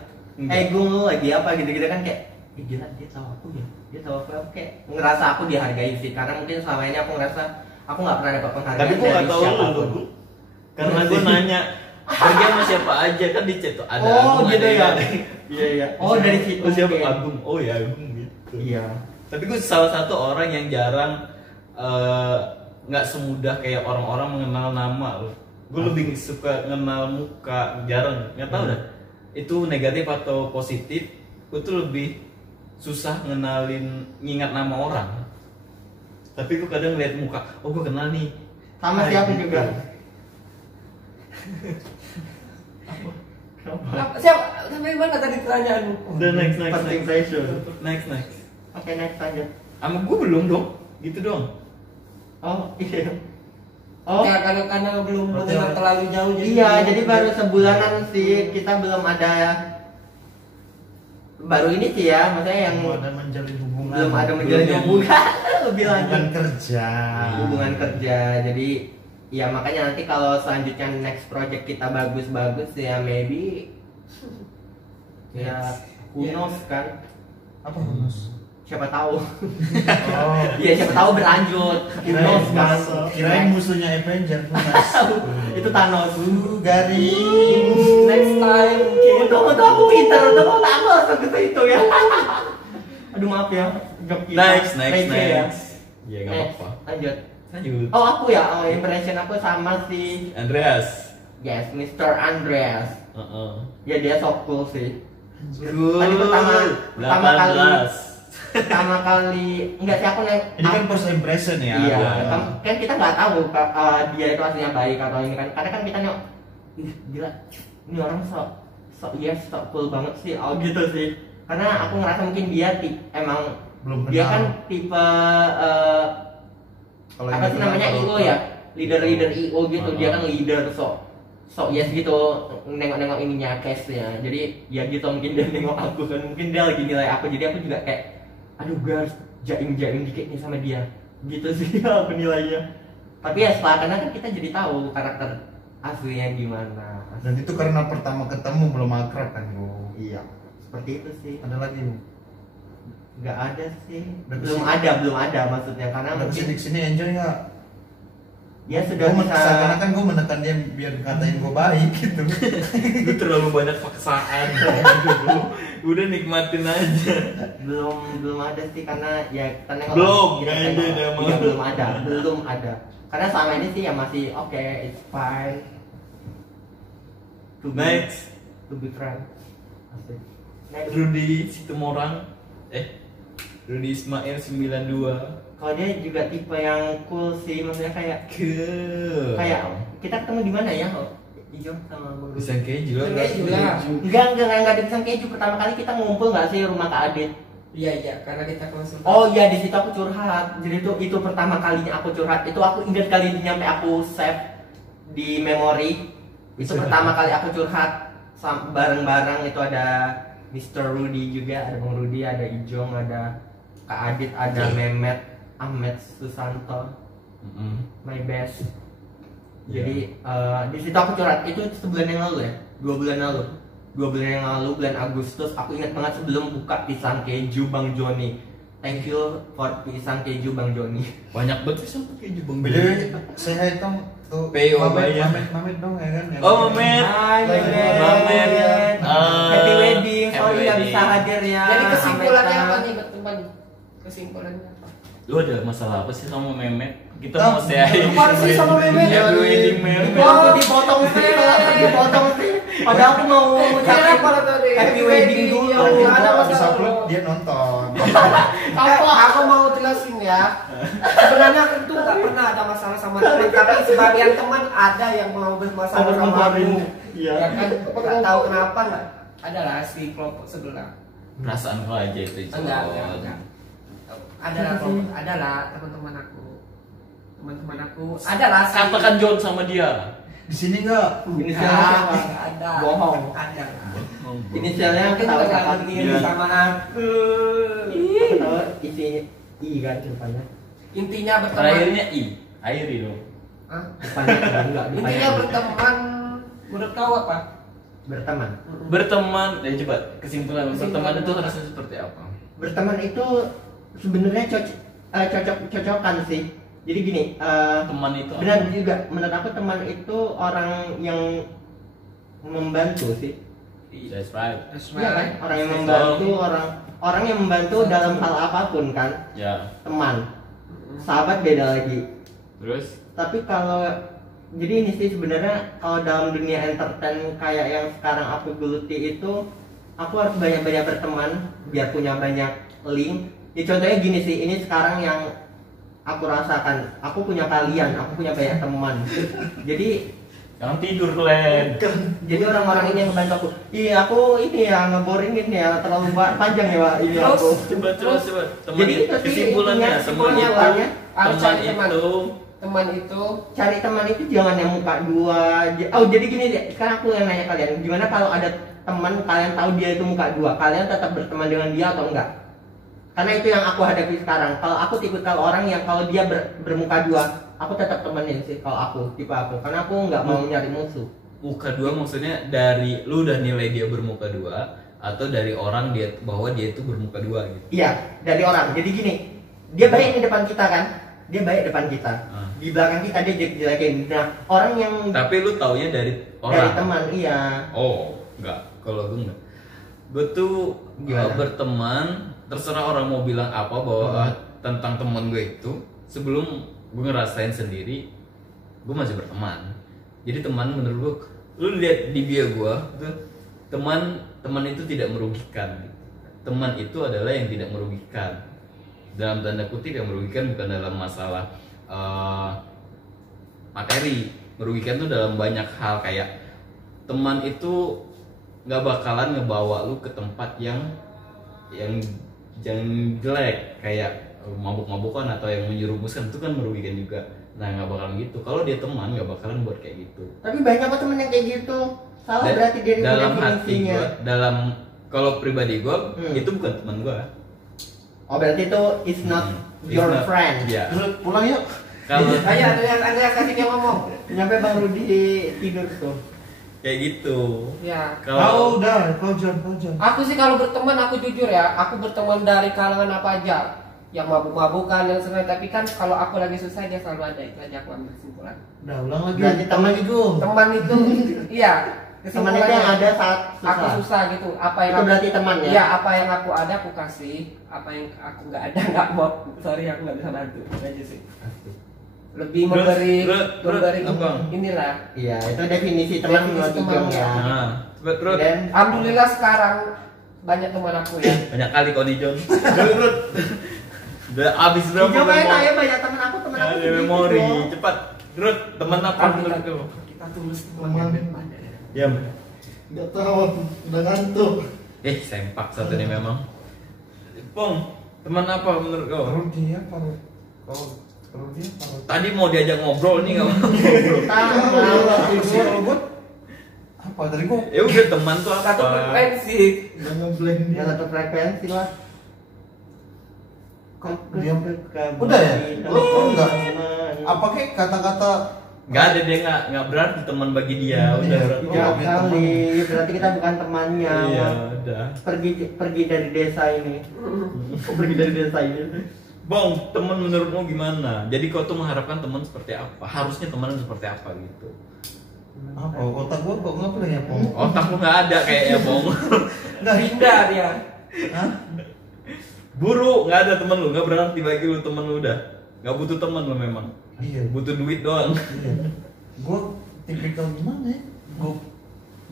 gung lu lagi apa gitu-gitu kan, kayak gila dia tahu aku ya, dia tahu aku kayak ngerasa aku dihargai sih, karena mungkin selama ini aku ngerasa aku nggak pernah dapat penghargaan. Tapi gue nggak tahu siapapun. lu, karena gue nanya pergi sama siapa aja kan di chat tuh ada Oh Agung, gitu ada ya. Iya iya. Oh dari situ. Oh, siapa mungkin. Agung? Oh ya Agung gitu. Iya. Tapi gue salah satu orang yang jarang nggak semudah kayak orang-orang mengenal nama loh. Gue lebih suka kenal muka, jarang. Nggak tahu dah. Itu negatif atau positif. Gue tuh lebih susah ngingat nama orang. Tapi gue kadang lihat muka, oh gue kenal nih. Sama siapa gitu. juga. Siapa? Sampai mana tadi pertanyaanmu? Udah next. First impression. Next. Oke, next lanjut. Sama gue belum dong. Gitu dong. Oh iya. Oh Ya, karena belum Berarti mengenal terlalu jauh. iya, jadi baru sebulanan sih, kita belum ada. Baru ini sih ya, maksudnya yang Belum ada menjalin hubungan. belum ada menjalin hubungan lebih lanjut. Hubungan kerja. Hubungan kerja. Jadi ya makanya nanti kalau selanjutnya next project kita bagus-bagus ya maybe ya who knows kan, Apa bonus? siapa tahu. Oh, Iya siapa tahu berlanjut. Who knows kan. kirain musuhnya Avenger Lunas. Itu Thanos. Garing. Next time mungkin. Untung aku pintar, untung aku Thanos gitu itu ya. Aduh maaf ya. Jok kita. Next. Receh ya. Ya nggak Next, apa-apa. lanjut. Lanjut. Oh aku ya, impression aku sama si Andreas. yes, Mr. Andreas. Ya dia so cool sih. Good. Tadi pertama 18. kali enggak sih aku naik. Ini kan first impression ya. Iya, Ada. kan kita nggak tahu dia itu aslinya baik atau ini kan. Karena kan kita nengok, ih gila, ini orang so cool banget sih, oh gitu sih. Karena aku ngerasa mungkin dia emang Belum dia kenal. kan tipe Kalau apa yang sih kenal namanya kalau- IO ya, leader IO gitu. Dia kan leader so yes gitu, nengok ininya case-nya. Jadi ya gitu mungkin dia nengok aku kan, mungkin dia lagi nilai aku, jadi aku juga kayak aduh gue harus jaim dikit nih sama dia gitu sih aku nilainya. Tapi ya setelah karena kan kita jadi tahu karakter aslinya gimana. Dan itu karena pertama ketemu belum akrab kan, Bu. Iya seperti itu sih. Ada lagi, Bu. Nggak ada sih, Udah belum ada maksudnya, karena Ada mungkin kesini enjoy nggak? dia sudah bisa. Seakan-akan gue menekan dia biar katain gue baik gitu. Lu terlalu banyak paksaan. Udah nikmatin aja. belum ada sih, karena ya kita nengok Belum, kita nggak tengok. ada nama. Iya, belum ada karena selama ini sih ya masih oke, it's fine to be, Next. to be friend. Asik. Next. Rudy Situmorang. Rudy Ismail 92. Kalau dia juga tipe yang cool sih, maksudnya kayak Ke. kita ketemu di mana ya? Oh, Ijo sama Bang Rudy. Pisang keju lah. Keju lah. Enggak di pisang keju. Pertama kali kita ngumpul nggak sih rumah Kak Adit? Iya, karena kita konsultasi. Oh iya, di situ aku curhat. Jadi itu pertama kalinya aku curhat. Itu aku ingat kali ini nyampe aku save di memori. Itu pertama kali aku curhat bareng-bareng. Itu ada Mr. Rudy juga, ada Bang Rudy, ada Ijong, ada Kak Adit, ada Mehmet, Ahmed Susanto, my best. Jadi di situ aku curhat. Itu sebulan yang lalu ya, 2 bulan yang lalu, bulan Agustus. Aku ingat banget sebelum buka pisang keju Bang Joni. Thank you for pisang keju Bang Joni. Banyak banget pisang keju Bang. BTW, saya hitung tuh PO ya. Mamet dong ya kan. yang- Oh, Mamet. Hai Mehmet. Mehmet. Happy wedding, Happy sorry nggak wedding. bisa hadir ya. Jadi kesimpulannya Ameta. apa nih teman? Kesimpulannya apa? Lu ada masalah apa sih sama Mehmet? Kita Tahu. mau share. Apa sih sama Mehmet? Happy wedding Mehmet. Aku dipotong sih, dipotong sih. Padahal aku mau Jangan ngucapin pada tadi happy wedding dulu. Nanti Ada gua masalah. bisa upload dia nonton. Aku mau jelasin ya. Sebenarnya itu nggak pernah ada masalah sama teman, tapi sebagian teman ada yang mau bermasalah sama aku. Iya. Ya kan, nggak tahu kenapa nggak. Adalah si kelompok sebelah. Perasaan lo aja itu. Jon. Enggak. Adalah teman-teman aku. Adalah. Katakan John sama dia. Di sini enggak. Inisialnya siapa? Nggak ada. Bohong. Ada. Inisialnya Mungkin ketawa terlalu kapan tinggi sama aku. ketawa isinya I kan depannya. Intinya berteman. Terakhirnya I, Airi dong. Hah? Depannya enggak Intinya berteman. Menurut kau apa? berteman. Berteman, coba kesimpulan berteman itu harusnya seperti apa? Berteman itu sebenarnya cocok-cocokan sih. Jadi gini, Teman itu benar apa? juga menurut aku teman itu orang yang membantu sih. That's right. Iya kan? Orang yang membantu, orang yang membantu dalam hal apapun kan. Ya. Teman. Sahabat beda lagi. Terus Tapi kalau jadi ini sih sebenarnya kalau dalam dunia entertain kayak yang sekarang aku geluti itu, aku harus banyak-banyak berteman biar punya banyak link. Ya contohnya gini sih, ini sekarang yang aku rasakan, aku punya kalian, aku punya banyak teman. Jadi jangan tidur Glenn. jadi orang-orang ini yang ngebantu aku. Iya, aku ini ya ngeboringin ya, terlalu panjang ya Pak ini aku. Coba. Teman Jadi itu itu sih, kesimpulannya intinya, teman kesimpulannya itu awalnya, harus teman cari teman. itu Teman itu Cari teman itu jangan yang muka dua. Oh jadi gini deh, sekarang aku yang nanya kalian, gimana kalau ada teman kalian tahu dia itu muka dua, kalian tetap berteman dengan dia atau enggak? Karena itu yang aku hadapi sekarang. Kalau aku tipikal orang yang kalau dia bermuka dua, aku tetap temenin sih. Kalau aku tipe aku, karena aku nggak mau nyari musuh. muka dua maksudnya dari lu udah nilai dia bermuka dua atau dari orang dia bahwa dia itu bermuka dua gitu. Iya, dari orang. Jadi gini, dia baik di depan kita kan, dia baik depan kita. Di belakang kita dia jelek-jelekin. Nah, orang yang Tapi lu taunya dari orang. dari teman, iya. Oh, enggak. Kalau gue enggak. Gue tuh Gimana? berteman, terserah orang mau bilang apa bahwa tentang teman gue itu, sebelum gue ngerasain sendiri, gue masih berteman. Jadi teman menurut gue, lu lihat di bio gue, tuh teman itu tidak merugikan. Teman itu adalah yang tidak merugikan. Dalam tanda kutip yang merugikan bukan dalam masalah materi, merugikan tuh dalam banyak hal. Kayak teman itu nggak bakalan ngebawa lu ke tempat yang jelek, kayak mabuk-mabukan atau yang menyerumuskan, itu kan merugikan juga. Nah nggak bakalan gitu. Kalau dia teman nggak bakalan buat kayak gitu. Tapi banyak kok temen yang kayak gitu. Salah berarti dia dalam hati definisinya. gue, kalau pribadi gue itu bukan teman gue. Oh berarti itu is not It's your not- friend. Iya. Terus pulang yuk. Kalau ayo ada kasih dia ngomong. Nyampe Bang Rudi tidur tuh. kayak gitu. Ya. Kau udah, kau jangan. Aku sih kalau berteman aku jujur ya, aku berteman dari kalangan apa aja. Yang mabuk-mabukan yang senang, tapi kan kalau aku lagi susah dia selalu ada. Itu aja aku ambil kesimpulan. Udah ulang lagi. Berarti teman itu. Teman itu iya. Teman itu yang ada saat aku susah. susah gitu. Apa yang Itu berarti teman ya? Iya, apa yang aku ada aku kasih, apa yang aku nggak ada nggak mau. Sorry aku nggak bisa bantu. Itu aja sih. Lebih Terus, memberi terus, abang. inilah. Iya, itu definisi teman menurut Definisi teman, Igong ya. Nah, terus Dan Alhamdulillah sekarang banyak teman aku ya. banyak kali Koni John. Terus. Udah habis berapa? Igong kayak saya banyak teman aku Ada sedikit memori, kok. cepat. Terus teman apa Kita- menurut lu? Kita tulus Teman. teman. Ya. Nggak tahu, udah ngantuk. Sempak satu nih memang. Pong, teman apa menurut kau? Kalau dia kalau dia Tadi mau diajak ngobrol nih kamu. kalau gue apa tadi gue Ya udah teman tuh apa? Satu frekuensi. Udah ngeblank Ya satu frekuensi lah. dia udah ya? Oh, enggak. Apa kayak kata-kata Gak ada, dia nggak berarti teman bagi dia. Udah Iya. berarti. Ya Oh, kali, berarti kita bukan temannya. Iya, Mas. udah. Pergi dari desa ini. Pergi dari desa ini. Bong, teman menurutmu gimana? Jadi kau tuh mengharapkan teman seperti apa? Harusnya teman seperti apa gitu? apa otak gue kok nggak boleh ya Pong? Otakmu nggak ada kayaknya, Bong. Nggak Pindah dia. Hah? Buru, nggak ada teman lu, nggak berarti bagi lu teman lu udah. Nggak butuh teman lu memang. Iya. Butuh duit doang. Iya. Gue tipikal gimana ya? Gue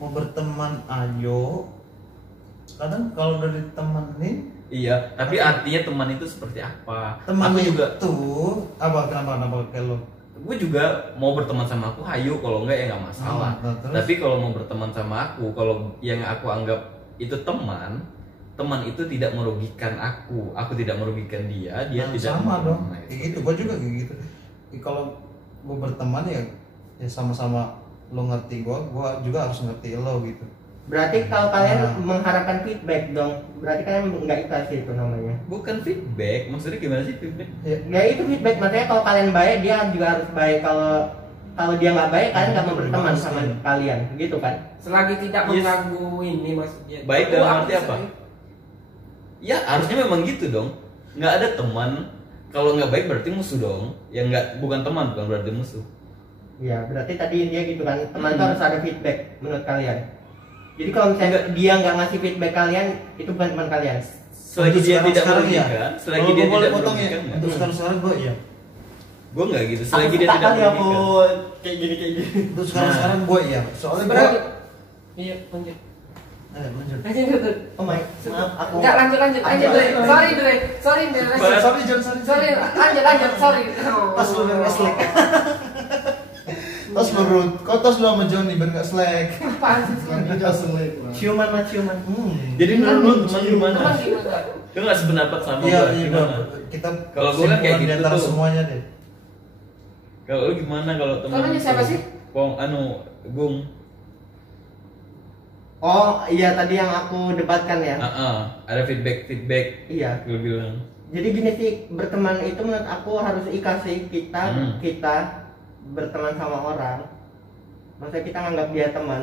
mau berteman ayo. Kadang kalau udah ditemenin Iya, tapi artinya teman itu seperti apa? teman Aku juga, itu apa kenapa kayak lo? gue juga mau berteman sama aku, hayu. Kalau enggak ya nggak masalah. Nah, terus? Tapi kalau mau berteman sama aku, kalau yang aku anggap itu teman itu tidak merugikan aku tidak merugikan dia Nah, tidak sama dong. Nah, Kayak gitu, gue juga kayak gitu. Kalau gue berteman ya sama-sama lo ngerti gua juga harus ngerti lo gitu. Berarti kalau kalian mengharapkan feedback dong, berarti kalian nggak ikhlas itu namanya. Bukan feedback, maksudnya gimana sih feedback? Ya itu feedback, maksudnya kalau kalian baik dia juga harus baik. Kalau dia nggak baik kalian nggak mau berteman sama kalian, gitu kan? Selagi tidak Yes. mengganggu ini maksudnya. Baik Aku- dalam aku arti bisa- apa? Ya harusnya memang gitu dong. Nggak ada teman. Kalau nggak baik berarti musuh dong. Ya nggak, bukan teman, bukan berarti musuh. Ya berarti tadi intinya gitu kan, teman itu harus ada feedback menurut kalian. Jadi kalau misalnya dia nggak ngasih feedback kalian, itu bukan teman kalian. Selagi Untuk dia tidak sekarang ya. merugikan, selagi Kalau dia gua boleh tidak potong ya. merugikan, nggak. Untuk sekarang gue iya. Gue nggak gitu. Selagi dia Aku tidak kali aku merugikan. kayak gini. Untuk sekarang gue iya. Soalnya gue Sebenarnya iya lanjut. lanjut. Lanjut. Oh my, maaf aku. Enggak lanjut Dre. Sorry Dre. Sorry John, sorry. Sorry, lanjut, sorry. Tas lu biar nggak slack. Tos lu Ruth, kau tos lu sama Johnny biar nggak slack. Apaan sih? Ini langsung lagi. Ciuman mah ciuman. Jadi menurut lu teman gimana? Teman gimana? Lu nggak sependapat sama Iya, gue iya. gimana? Kita Kalau gua kan kayak kesimpulan di gitu antara tuh. semuanya deh. Kalau lu gimana kalau teman? Namanya siapa sih? Gung. Oh iya tadi yang aku debatkan ya. Ada feedback. Iya. Gue bilang. Jadi gini sih, berteman itu menurut aku harus ikhlas sih. Kita berteman sama orang, maksudnya kita nganggap dia teman,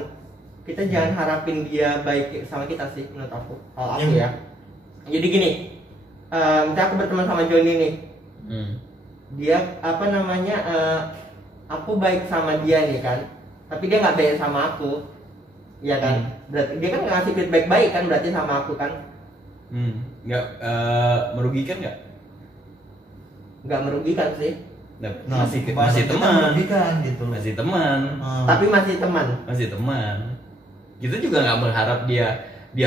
kita jangan harapin dia baik sama kita sih menurut aku. Kalau aku ya. Jadi gini, misalnya aku berteman sama Johnny nih, dia apa namanya, aku baik sama dia nih kan, tapi dia nggak baik sama aku, ya kan? Berarti dia kan nggak ngasih feedback baik kan, berarti sama aku kan? Nggak merugikan nggak? Nggak merugikan sih, Nah, Nah, masih bahasa kita teman. merugikan gitu loh. Masih teman. tapi masih teman. Masih teman. Kita juga nggak berharap dia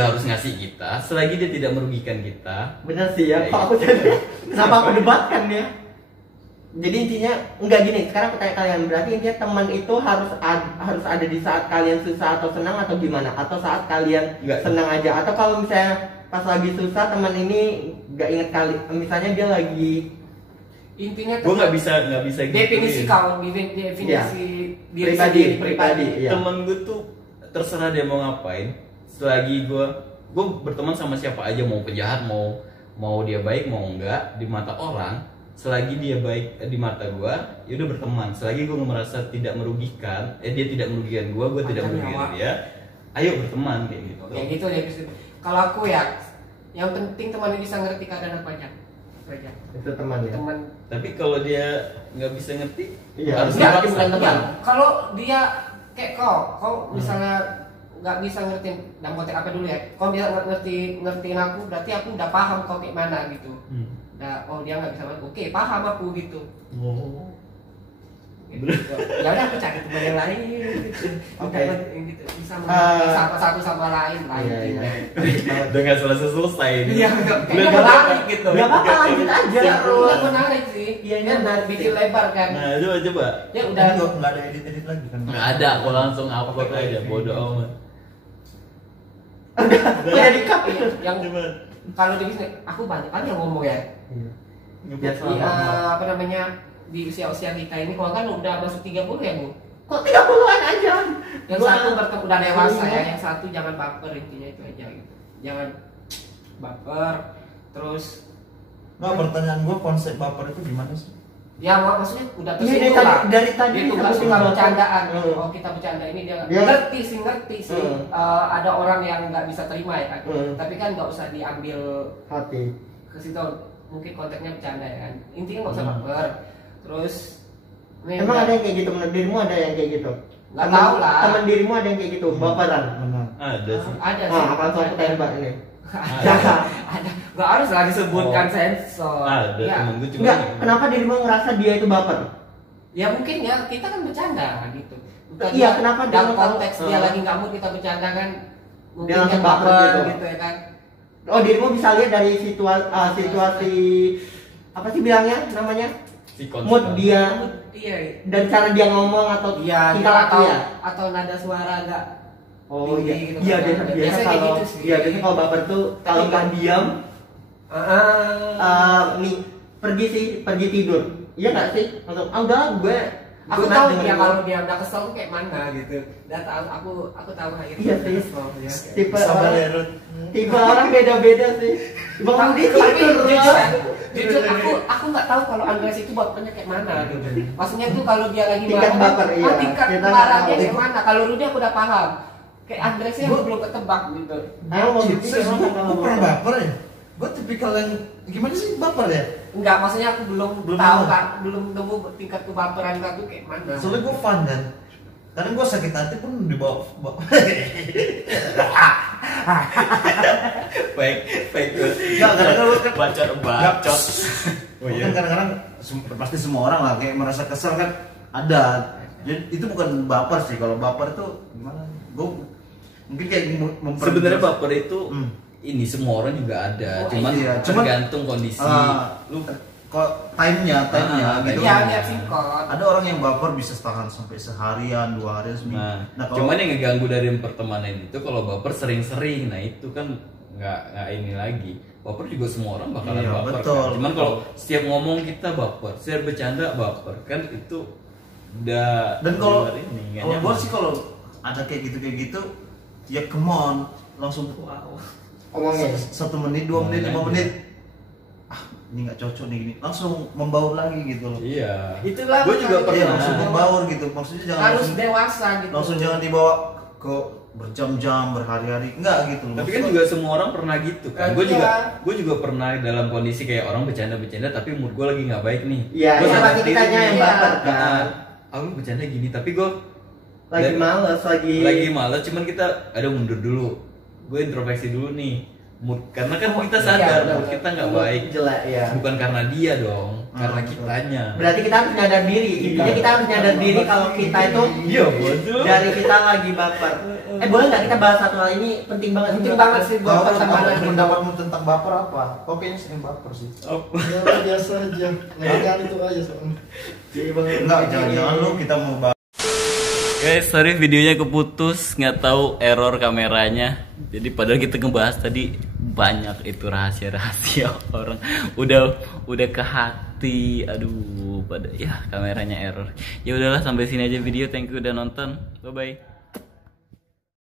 harus ngasih kita selagi dia tidak merugikan kita. Bener sih ya, Ya, kok aku jadi kenapa aku debatkan ya? Jadi intinya enggak gini, sekarang aku tanya kalian, berarti intinya teman itu harus ada di saat kalian susah atau senang atau gimana? Atau saat kalian Enggak. senang aja? Atau kalau misalnya pas lagi susah teman ini nggak inget kali, misalnya dia lagi Intinya Gue nggak bisa gitu. definisi kau, definisi Iya. diri pribadi, sendiri, pribadi, ya. Temen gue tuh terserah dia mau ngapain. Selagi gue berteman sama siapa aja, mau penjahat, mau dia baik mau enggak di mata orang, selagi dia baik di mata gue, ya udah berteman. Selagi gue merasa tidak merugikan, dia tidak merugikan gue tidak Macam merugikan nyawa. dia, ayo berteman kayak gitu. Kayak gitu ya. Kalau aku ya, yang penting teman ini bisa ngerti keadaan aku aja. Itu aja. itu teman ya. Teman. Tapi kalau dia nggak bisa ngerti, Iya, harus enggak, dipaksa. bukan teman. Ya, kalau dia kayak kau misalnya nggak bisa ngertiin dalam konteks apa dulu ya? Kau bisa ngertiin aku, berarti aku udah paham kau kayak mana gitu. Nah, oh dia nggak bisa ngerti, oke paham aku gitu. Gitu. Ya udah aku cari teman yang lain gitu. Oke. Udah, gitu. Bisa mengerti sama satu sama lain Iya, iya. Udah nggak selesai nih. Iya, kayaknya menarik gitu. Nggak apa-apa, lanjut aja. Seru, menarik sih. Iya, Kan menarik. bikin lebar kan. Nah, coba. Ya Udah udah. nggak ada edit lagi kan? Nggak ada, aku langsung upload aja, bodoh amat. Udah di cut. Iya, yang Coba. kalau di bisnis aku banyak kan yang ngomong ya. Ya, Iya, apa namanya di usia kita ini kalau kan udah masuk 30 ya Bu. Kok 30-an aja? Yang Gua- satu bertemu udah dewasa Iya. ya, yang satu jangan baper intinya itu aja gitu. Jangan baper. Terus Nggak, pertanyaan gue konsep baper itu gimana sih? ya maksudnya udah Iya, tersinggung lah. dari tadi Itu nggak sebutin suka baper. bercandaan. Hmm. Kalau kita bercanda ini dia Dia- ngerti sih. Hmm. Ada orang yang nggak bisa terima ya kan. Hmm. Tapi kan nggak usah diambil Hati. ke situ, mungkin konteksnya bercanda ya kan. Intinya nggak usah baper. Terus nih, Emang ada yang kayak gitu menurut dirimu, ada yang kayak gitu? Nggak tahu lah. Temen dirimu ada yang kayak gitu, baperan. Benar. Ada sih. ada sih. Ah, apa langsung aku tembak ini? Ada, nggak harus lah disebutkan Oh. sensor. Ada Ya. temen gue cuma. Enggak, kenapa dirimu ngerasa dia itu baper? Ya mungkin ya kita kan bercanda gitu. Bukan Iya, dia- kenapa dia dalam tahu- konteks dia Ah. lagi nggak mood kita bercanda kan mungkin Dia langsung kan baper gitu. ya kan. Oh, dirimu bisa lihat dari situasi apa sih bilangnya namanya? Si konstan. Mood dia Iya. dan cara dia ngomong atau Iya, tingkah laku ya. atau nada suara agak Oh tinggi iya, gitu iya kan. biasa Biasanya kayak kalau gitu sih. iya biasa kalau baper tuh kalau nggak diam nih pergi tidur. Iya nggak sih? Langsung udah gue Aku Gua tahu dengerin dia lu. kalau dia udah kesel tuh kayak mana gitu. Dan aku tahu akhirnya. Iya sih. Kesel, ya. Tipe Sabar orang, ya Rut. tipe orang beda-beda sih. Bang Rudi Tapi tipe jujur aku nggak tahu kalau Andres itu bapernya kayak mana gitu. Maksudnya tuh kalau dia lagi Tingkat marah, baper, iya. tingkat Kita nggak marahnya tahu. kayak mana. Kalau Rudi aku udah paham. Kayak Andresnya belum ketebak gitu. Emang Bang Rudi Serius, gimana gue kalau pernah baper? baper ya. Gue tipikal yang gimana sih baper ya. Enggak, maksudnya aku belum Belum tahu tahu. kan, belum nemu tingkat kebaperan aku kayak mana. Soalnya gue fun kan. Kadang gue sakit hati pun dibawa. Fake Nggak, kadang-kadang lu kan bacot. Oh Kan iya. kadang-kadang pasti semua orang lah kayak merasa kesel kan ada. Jadi itu bukan baper sih. Kalau baper itu gimana? Gue mungkin kayak Sebenarnya baper itu Hmm. ini semua orang juga ada, Oh, cuman iya. Cuman, tergantung kondisi. lu kok time-nya gitu. Iya, lihat singkot. Ada orang yang baper bisa tahan sampai seharian, 2 hari, seminggu. Nah, kalau cuman yang ngeganggu dari pertemanan itu kalau baper sering-sering, nah itu kan nggak ini lagi. Baper juga semua orang bakalan Iya, baper. betul, Kan? Cuman betul. kalau setiap ngomong kita baper, setiap bercanda baper, kan itu udah dan kalau di luar ini, nggak kalau gue nyaman. sih kalau ada kayak gitu ya come on langsung Omongin. 1 menit, 2 menit, 5 Ngomong menit. Ah, ini nggak cocok nih gini. Langsung membaur lagi gitu loh. Iya. Itulah Gue juga makanya pernah. Iya, langsung membaur gitu. Maksudnya jangan Harus langsung, dewasa gitu. langsung jangan dibawa ke berjam-jam, berhari-hari. Enggak gitu loh. Tapi kan juga semua orang pernah gitu kan. Iya. Gue juga pernah dalam kondisi kayak orang bercanda tapi mood gue lagi nggak baik nih. Iya, Gua iya, sama berarti diri kitanya yang nih. baper, kan? Nah, aku bercanda gini tapi gue Lagi males, lagi malas. Cuman kita ada mundur dulu. Gue introspeksi dulu nih. Mood karena kan kita sadar Iya, mood kita nggak Mood baik. jelek, ya. Bukan karena dia dong, karena betul. kitanya. Berarti kita harus nyadar diri. Intinya kita harus nyadar diri kalau kita itu Iya, bodoh. dari kita lagi baper. Boleh nggak kita bahas satu hal ini? Penting banget. Penting banget sih buat Kalau pertemanan. pendapatmu tentang baper apa? Kok kayaknya sering baper sih. Ya biasa aja. Nggak itu aja soalnya. Jadi bang. Enggak, jangan-jangan lu kita mau bahas. Guys, sorry videonya keputus, nggak tahu error kameranya. Jadi padahal kita ngebahas tadi banyak itu rahasia-rahasia orang. Udah ke hati. Aduh, pada ya kameranya error. Ya udahlah sampai sini aja video. Thank you udah nonton. Bye bye.